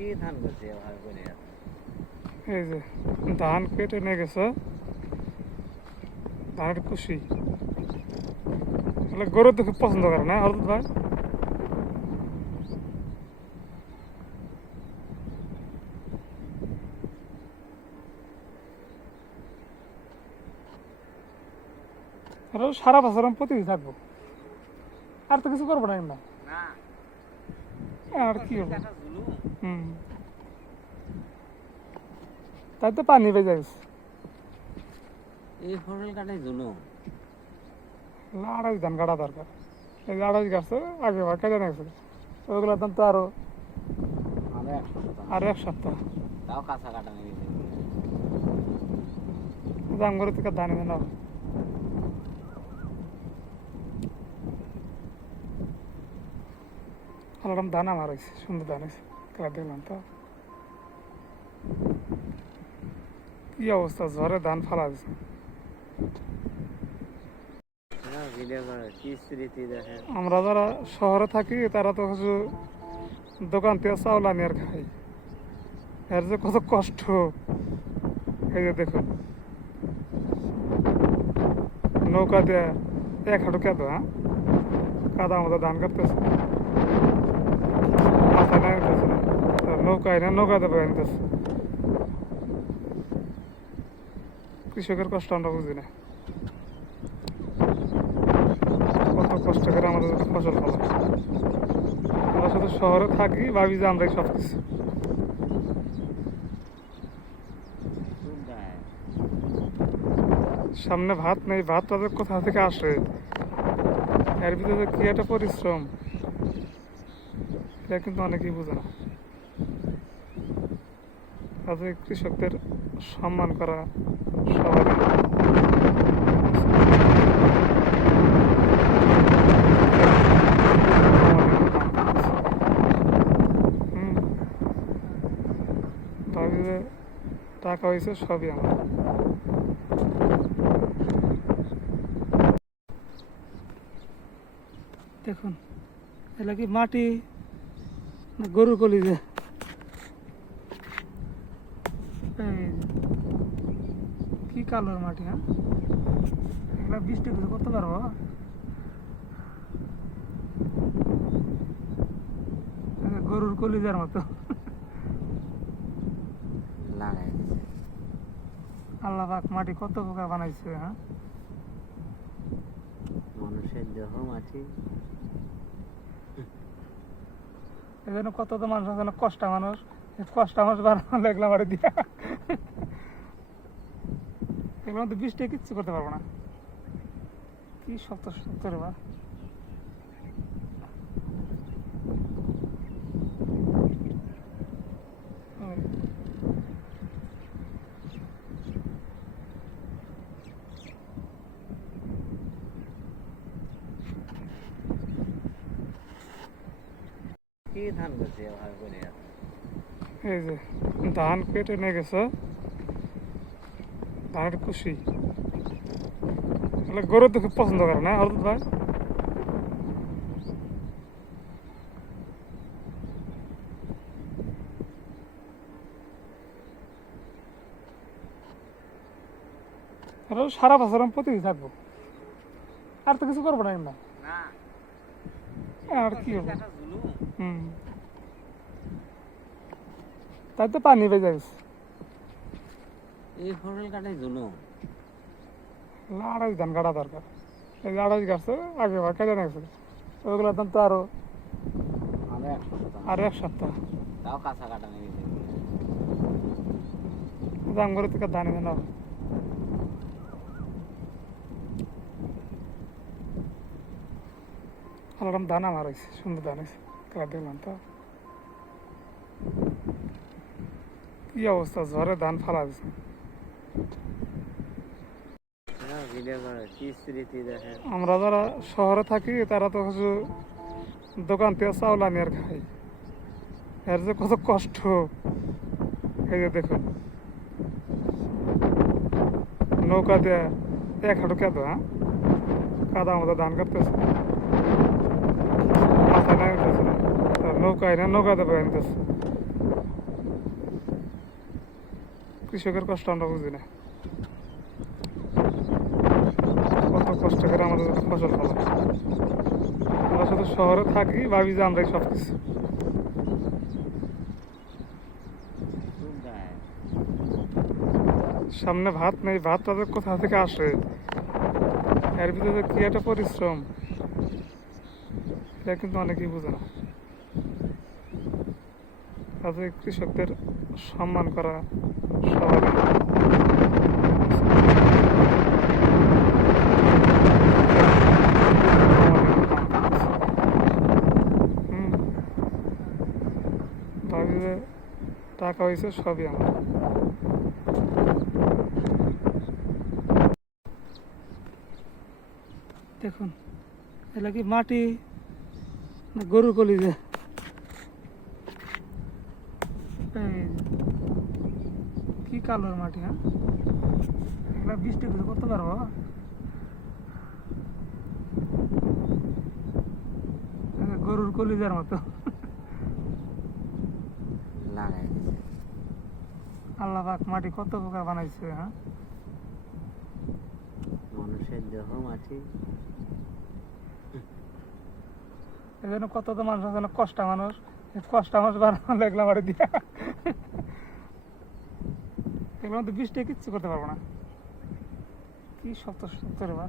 কি ধান করছে ভাই করে? এই যে ধান কেটে নিয়ে গেছে, ধানের খুশি গরু তো খুব পছন্দ করে না হরদত ভাই? আর সারা বছর আমি প্রতিদিন থাকবো, আর তো কিছু করবো না আমরা। না আর কি হবে? একটা জুলুম। হুম, তাই তো পানি বেজে গেছে। এই ফসল কাটাই জুলুম। আড়াই ধান কাটা দরকার, এই যে আড়াই গাছ আগে কেটে নিয়ে গেছে, ওইগুলোর দাম তো আরো আরো 1 সপ্তাহ। এক সপ্তাহ তাও কাঁচা কাটা নিয়ে গেছে। দাম করে থেকে ধান এনে নাও। আলাম ধান আমার হয়েছে, সুন্দর ধান হয়েছে, খেলা দেখলাম তো কি অবস্থা, ঝড়ে ধান ফালা দিচ্ছে। ভিডিও করে কি স্মৃতি দেখে। আমরা যারা শহরে থাকি তারা তো কিছু দোকান থেকে চাউল আনি আর খাই, এর যে কত কষ্ট। এই যে দেখুন নৌকা দিয়ে 1 হাঁটু কাদা, হ্যাঁ কাদা মতো ধান কাটতেছে, মাথায় নামতেছে না, নৌকা এনে নৌকাতে বয়ে আনতেছে। কৃষকের কষ্ট আমরা বুঝি না, কত কষ্ট করে আমাদের ফসল ফলায়। আমরা শুধু শহরে থাকি, ভাবি যে আমরাই সব কিছু। সামনে ভাত নেই, ভাত তাদের কোথা থেকে আসে, এর ভিতরে কি একটা পরিশ্রম, এটা কিন্তু অনেকেই বোঝে না। কাজে কৃষকদের সম্মান করা সবারই। ভাবি যে টাকা হয়েছে সবই আমার। দেখুন এটা কি মাটি না গরুর কলিজা? কি কালোর মাটি, হ্যাঁ এগুলা বৃষ্টি কিছু করতে পারবো? গরুর কলিজার মতো লাগাই দিছে। আল্লাহ পাক মাটি কত প্রকার বানাইছে, হ্যাঁ মানুষের দেহ মাটি। এই জন্য কত তো মানুষ আছে না কষ্টা মানুষ, কষ্টা মানুষ বানানো লাগলাম মাটি দিয়া। এগুলোর মধ্যে বৃষ্টি কিচ্ছু করতে পারবো না, কি শক্ত শক্ত রে বা। কি ধান করছে ভাই করে? এই যে ধান কেটে নিয়ে গেছে, ধানের খুশি গরু তো খুব পছন্দ করে না হরদত ভাই? আর সারা বছর আমি প্রতিদিন থাকবো, আর তো কিছু করবো না আমরা। না আর কি হবে? একটা জুলুম। হুম, তাই তো পানি বেজে গেছে। এই ফসল কাটাই জুলুম। আড়াই ধান কাটা দরকার, এই যে আড়াই গাছ আগে কেটে নিয়ে গেছে, ওইগুলোর দাম তো আরো আরো 1 সপ্তাহ। 1 সপ্তাহ তাও কাঁচা কাটা নিয়ে গেছে। দাম করে থেকে ধান এনে নাও। আলাম ধান আমার হয়েছে, সুন্দর ধান হয়েছে, খেলা দেখলাম তো কি অবস্থা, ঝড়ে ধান ফালা দিচ্ছে। ভিডিও করে কি স্মৃতি দেখে। আমরা যারা শহরে থাকি তারা তো কিছু দোকান থেকে চাউল আনি আর খাই, এর যে কত কষ্ট। এই যে দেখুন নৌকা দিয়ে 1 হাঁটু কাদা, হ্যাঁ কাদা মতো ধান কাটতেছে, মাথায় নামতেছে না, নৌকা এনে নৌকাতে বয়ে আনতেছে। কৃষকের কষ্ট আমরা বুঝি না, কত কষ্ট করে আমাদের জন্য ফসল ফলায়। আমরা শুধু শহরে থাকি, ভাবি যে আমরাই সব কিছু। খুব গায়ে। সামনে ভাত নেই, ভাত তাদের কোথা থেকে আসে, এর ভিতরে কি একটা পরিশ্রম, এটা কিন্তু অনেকেই বুঝে না। কাজে কৃষকদের সম্মান করা সবারই ভাবি যে টাকা হয়েছে সবই আমার। দেখুন এগুলা কি মাটি না গরুর কলিজা? এই যে, কি কালোর মাটি, হ্যাঁ এগুলা বৃষ্টি কিছু করতে পারবো? গরুর কলিজার মতো। লাগাই দিছে। আল্লাহ পাক মাটি কত প্রকার বানাইছে, হ্যাঁ মানুষের দেহ মাটি। এই জন্য কত তো মানুষ আছে না কষ্টা মানুষ, এই কষ্টা মানুষ বানানো লাগলাম মাটি দিয়া। এগুলো তো বৃষ্টি কিচ্ছু করতে পারবো না, কি শক্ত শক্ত রে বা।